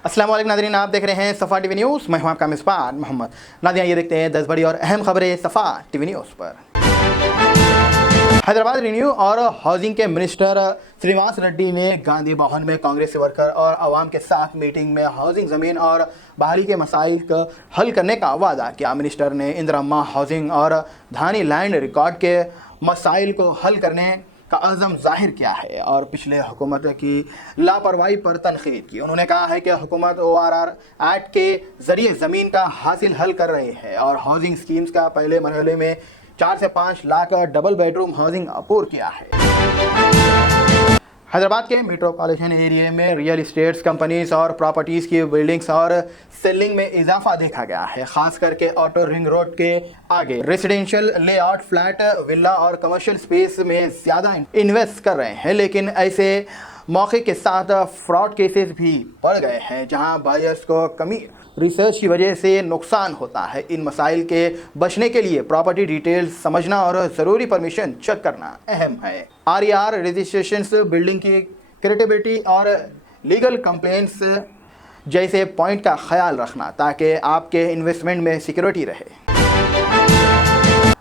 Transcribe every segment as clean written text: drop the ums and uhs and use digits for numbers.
अस्सलाम वालेकुम नाज़रीन, आप देख रहे हैं सफ़ा टीवी न्यूज़। मैं हूं आपका मिसबाह मोहम्मद। नाज़रीन, ये देखते हैं 10 बड़ी और अहम खबरें सफ़ा टीवी न्यूज़ पर। हैदराबाद रिन्यू और हाउसिंग के मिनिस्टर श्रीनिवास रेड्डी ने गांधी भवन में कांग्रेस वर्कर और आवाम के साथ मीटिंग में हाउसिंग ज़मीन और बहाली के मसाइल को हल करने का वादा किया। मिनिस्टर ने इंदिरा हाउसिंग और धानी लैंड रिकॉर्ड के मसाइल को हल करने का अज़म जाहिर किया है और पिछले हुकूमत की लापरवाही पर तनकीद की। उन्होंने कहा है कि हुकूमत ORR एक्ट के ज़रिए ज़मीन का हासिल हल कर रही है और हाउसिंग स्कीम्स का पहले मरहले में 4 से 5 लाख डबल बेडरूम हाउसिंग अपूर किया है। हैदराबाद के मेट्रोपॉलिटन एरिया में रियल इस्टेट्स कंपनीज और प्रॉपर्टीज़ की बिल्डिंग्स और सेलिंग में इजाफा देखा गया है। खास करके ऑटो रिंग रोड के आगे रेजिडेंशियल लेआउट, फ्लैट, विला और कमर्शियल स्पेस में ज़्यादा इन्वेस्ट कर रहे हैं, लेकिन ऐसे मौके के साथ फ्रॉड केसेस भी बढ़ गए हैं जहां बायर्स को कमी रिसर्च की वजह से नुकसान होता है। इन मसाइल के बचने के लिए प्रॉपर्टी डिटेल्स समझना और ज़रूरी परमिशन चेक करना अहम है। RER रजिस्ट्रेशंस, बिल्डिंग की क्रेडिबिलिटी और लीगल कंप्लेंट्स जैसे पॉइंट का ख्याल रखना ताकि आपके इन्वेस्टमेंट में सिक्योरिटी रहे।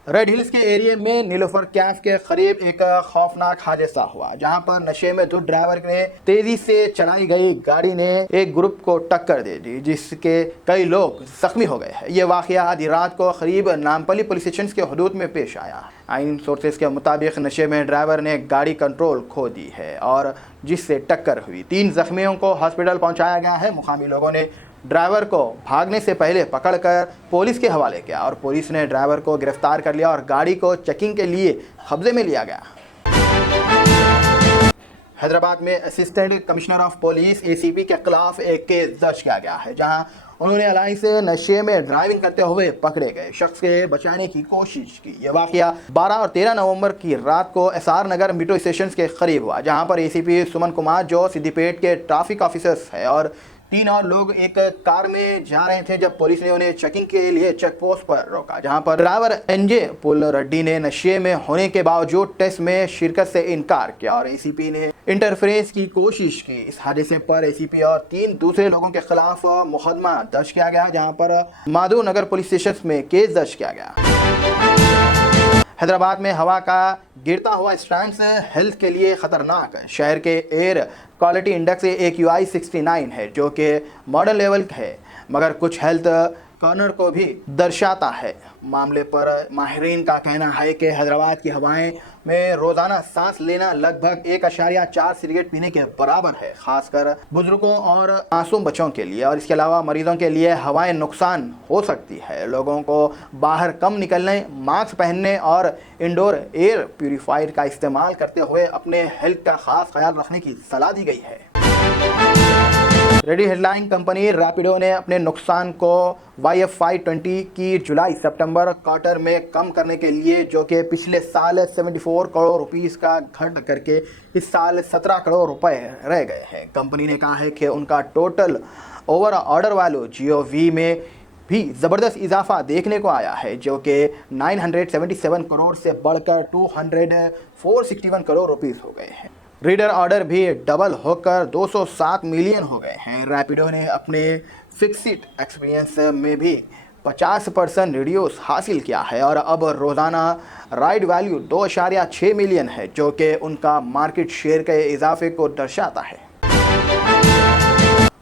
रेड हिल्स के एरिया में नीलोफर कैफ के करीब एक खौफनाक हादसा हुआ जहां पर नशे में धुत ड्राइवर ने तेजी से चलाई गई गाड़ी ने एक ग्रुप को टक्कर दे दी, जिसके कई लोग जख्मी हो गए हैं। यह वाकया आधी रात को करीब नामपल्ली पुलिस स्टेशन के हदूद में पेश आया। आइन सोर्सेस के मुताबिक नशे में ड्राइवर ने गाड़ी कंट्रोल खो दी है और जिससे टक्कर हुई। 3 जख्मियों को हॉस्पिटल पहुंचाया गया है। मुकामी लोगों ने ड्राइवर को भागने से पहले पकड़कर पुलिस के हवाले किया और पुलिस ने ड्राइवर को गिरफ्तार कर लिया और गाड़ी को चेकिंग के लिए कब्जे में लिया गया। हैदराबाद में assistant commissioner of police ACP के खिलाफ एक केस दर्ज किया गया है जहां उन्होंने अलाई से नशे में ड्राइविंग करते हुए पकड़े गए शख्स के बचाने की कोशिश की। यह वाकया 12 और 13 नवंबर की रात को SR नगर मेट्रो स्टेशन के करीब हुआ जहां पर ACP सुमन कुमार, जो सिद्दीपेट के ट्रैफिक ऑफिसर्स है, और 3 और लोग एक कार में जा रहे थे जब पुलिस ने उन्हें चेकिंग के लिए चेक पोस्ट पर रोका, जहां पर ड्राइवर NJ पुल रेड्डी ने नशे में होने के बावजूद टेस्ट में शिरकत से इनकार किया और ACP ने इंटरफेरेंस की कोशिश की। इस हादसे पर ACP और 3 दूसरे लोगों के खिलाफ मुकदमा दर्ज किया गया जहां पर माधव नगर पुलिस स्टेशन में केस दर्ज किया गया। हैदराबाद में हवा का गिरता हुआ स्टैंड हेल्थ के लिए खतरनाक है। शहर के एयर क्वालिटी इंडेक्स AQI 69 है जो कि मॉडर्न लेवल है, मगर कुछ हेल्थ कॉर्नर को भी दर्शाता है। मामले पर माहिरीन का कहना है कि हैदराबाद की हवाएं में रोज़ाना सांस लेना लगभग 1.4 सिगरेट पीने के बराबर है, खासकर बुजुर्गों और मासूम बच्चों के लिए। और इसके अलावा मरीजों के लिए हवाएं नुकसान हो सकती है। लोगों को बाहर कम निकलने, मास्क पहनने और इंडोर एयर प्यूरीफायर का इस्तेमाल करते हुए अपने हेल्थ का खास ख्याल रखने की सलाह दी गई है। रेडी हेडलाइन कंपनी रैपिडो ने अपने नुकसान को YFY 20 की जुलाई-सितंबर क्वार्टर में कम करने के लिए, जो कि पिछले साल 74 करोड़ रुपीस का घट करके इस साल 17 करोड़ रुपए रह गए हैं। कंपनी ने कहा है कि उनका total over order value GOV में भी ज़बरदस्त इजाफा देखने को आया है, जो कि 977 करोड़ से बढ़कर 461 करोड़ रुपीस हो गए हैं। रीडर ऑर्डर भी डबल होकर 207 मिलियन हो गए हैं। रैपिडो ने अपने फिक्स्ड एक्सपीरियंस में भी 50% रिड्यूस हासिल किया है और अब रोज़ाना राइड वैल्यू 2.6 मिलियन है, जो कि उनका मार्केट शेयर के इजाफे को दर्शाता है।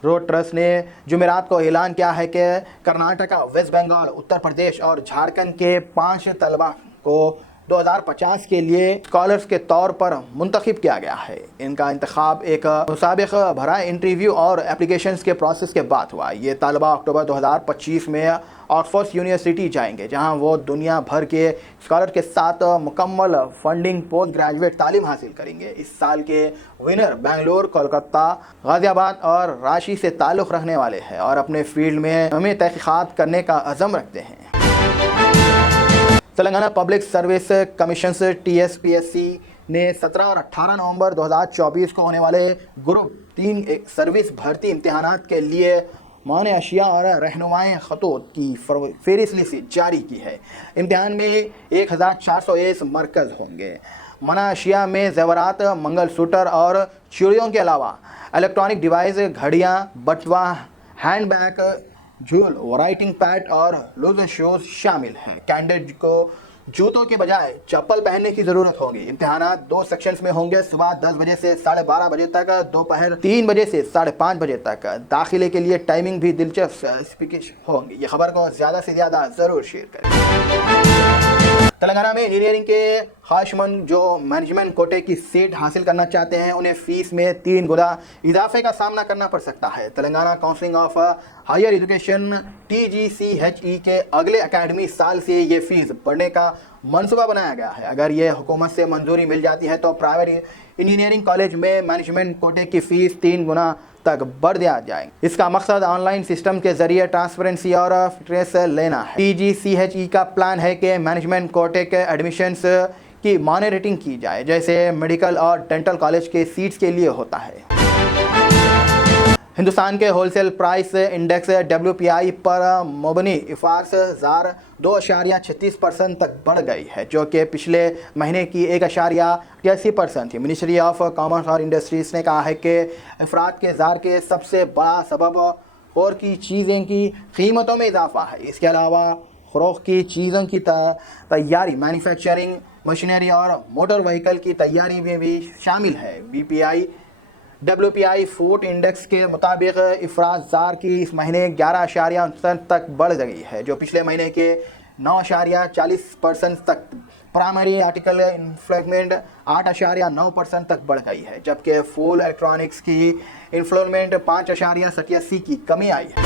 रोड ट्रस्ट ने जुमेरात को ऐलान किया है कि कर्नाटका, वेस्ट बंगाल, उत्तर प्रदेश और झारखंड के 5 तलबा को 2050 के लिए स्कॉलर्स के तौर पर मुंतखब किया गया है। इनका इंतखाब एक मुसाबिक़ा भरा इंटरव्यू और एप्लीकेशंस के प्रोसेस के बाद हुआ। ये तालबा अक्टूबर 2025 में ऑक्सफोर्ड यूनिवर्सिटी जाएंगे, जहां वो दुनिया भर के स्कॉलर के साथ मुकम्मल फंडिंग पोस्ट ग्रेजुएट तालीम हासिल करेंगे। इस साल के विनर बेंगलोर, कोलकाता, गाज़ियाबाद और रांची से ताल्लुक़ रखने वाले हैं और अपने फील्ड में हमें तहक़ीक़ात करने का अज़म रखते हैं। Telangana public service commission TSPSC ने 17 और 18 नवंबर 2024 को होने वाले ग्रुप 3 सर्विस भर्ती इम्तिहानात के लिए माने अशिया और रहनुमाई खतूत की फहरिस्त जारी की है। इम्तिहान में 1401 मरकज़ होंगे। मना अशिया में जेवरात, मंगलसूत्र और चूड़ियों के अलावा इलेक्ट्रॉनिक डिवाइस, घड़ियां, बटुआ, हैंडबैग, जूल, राइटिंग पैड और लूज शूज शामिल हैं। कैंडिडेट को जूतों के बजाय चप्पल पहनने की जरूरत होगी। इम्तिहानात 2 सेक्शंस में होंगे, सुबह 10 बजे से 12:30 बजे तक, दोपहर 3 बजे से 5:30 बजे तक। दाखिले के लिए टाइमिंग भी दिलचस्प होंगी। ये खबर को ज़्यादा से ज़्यादा ज़रूर शेयर करें। तेलंगाना में इंजीनियरिंग के ख्वाहिशमंद जो मैनेजमेंट कोटे की सीट हासिल करना चाहते हैं, उन्हें फीस में 3 गुना इजाफे का सामना करना पड़ सकता है। Telangana council of higher education TGCHE के अगले एकेडमी साल से ये फीस बढ़ने का मंसूबा बनाया गया है। अगर ये हुकूमत से मंजूरी मिल जाती है तो प्राइवेट इंजीनियरिंग कॉलेज में मैनेजमेंट कोटे की फीस 3 गुना तक बढ़ दिया जाएगा। इसका मकसद ऑनलाइन सिस्टम के जरिए ट्रांसपेरेंसी और फिटनेस लेना है। TGCHE का प्लान है कि मैनेजमेंट कोटे के एडमिशन्स की मॉनिटरिंग की जाए, जैसे मेडिकल और डेंटल कॉलेज के सीट्स के लिए होता है। हिंदुस्तान के होलसेल प्राइस इंडेक्स WPI पर मबनी इफार्स ज़ार 2.36% तक बढ़ गई है, जो कि पिछले महीने की 1.83% थी। मिनिस्ट्री ऑफ कॉमर्स और इंडस्ट्रीज ने कहा है कि अफराद के ज़ार के सबसे बड़ा सबब और की चीज़ें की कीमतों में इजाफा है। इसके अलावा फ़रोख्त की चीज़ों की तैयारी, मैन्युफैक्चरिंग, मशीनरी और मोटर व्हीकल की तैयारी में भी शामिल है। WPI फूड इंडेक्स के मुताबिक अफराद ज़ार की इस महीने 11.69 तक बढ़ गई है, जो पिछले महीने के 9.40% तक। प्राइमरी आर्टिकल इन्फ्लेमेंट 8.9% तक बढ़ गई है, जबकि फूड इलेक्ट्रॉनिक्स की इन्फ्लेमेंट 5.87 की कमी आई है।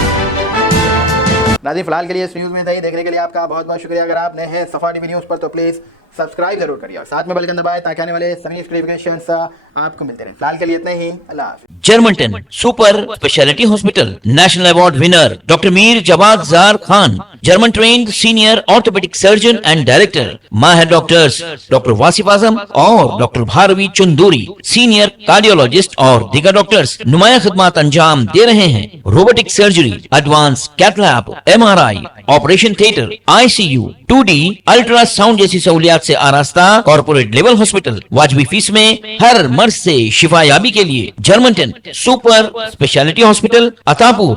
नाज़रीन, फिलहाल के लिए इस न्यूज़ में देखने के लिए आपका बहुत बहुत शुक्रिया। अगर आप नए हैं सफ़ा टीवी न्यूज़ पर तो प्लीज़ सब्सक्राइब जरूर करिए और साथ में बेल आइकन दबाएं ताकि आने वाले सभी नोटिफिकेशंस आपको मिलते रहें। फिलहाल के लिए इतना ही। अल्लाह हाफ़िज़। जर्मनटन super speciality hospital, national award winner doctor Mir Jawad Jar Khan, German trained senior orthopaedic surgeon and director, माहिर डॉक्टर्स डॉक्टर वासिफ आजम और doctor Bharavi Chanduri, senior cardiologist और दीगर डॉक्टर्स नुमाया खिदमत अंजाम दे रहे हैं। Robotic surgery, advance cath lab, MRI, operation theatre, ICU, 2D ultrasound जैसी सहूलियात से आरास्ता कॉर्पोरेट लेवल हॉस्पिटल। वाजबी फीस में हर मर्ज से शिफायाबी के लिए Germanton super speciality hospital, Attapur.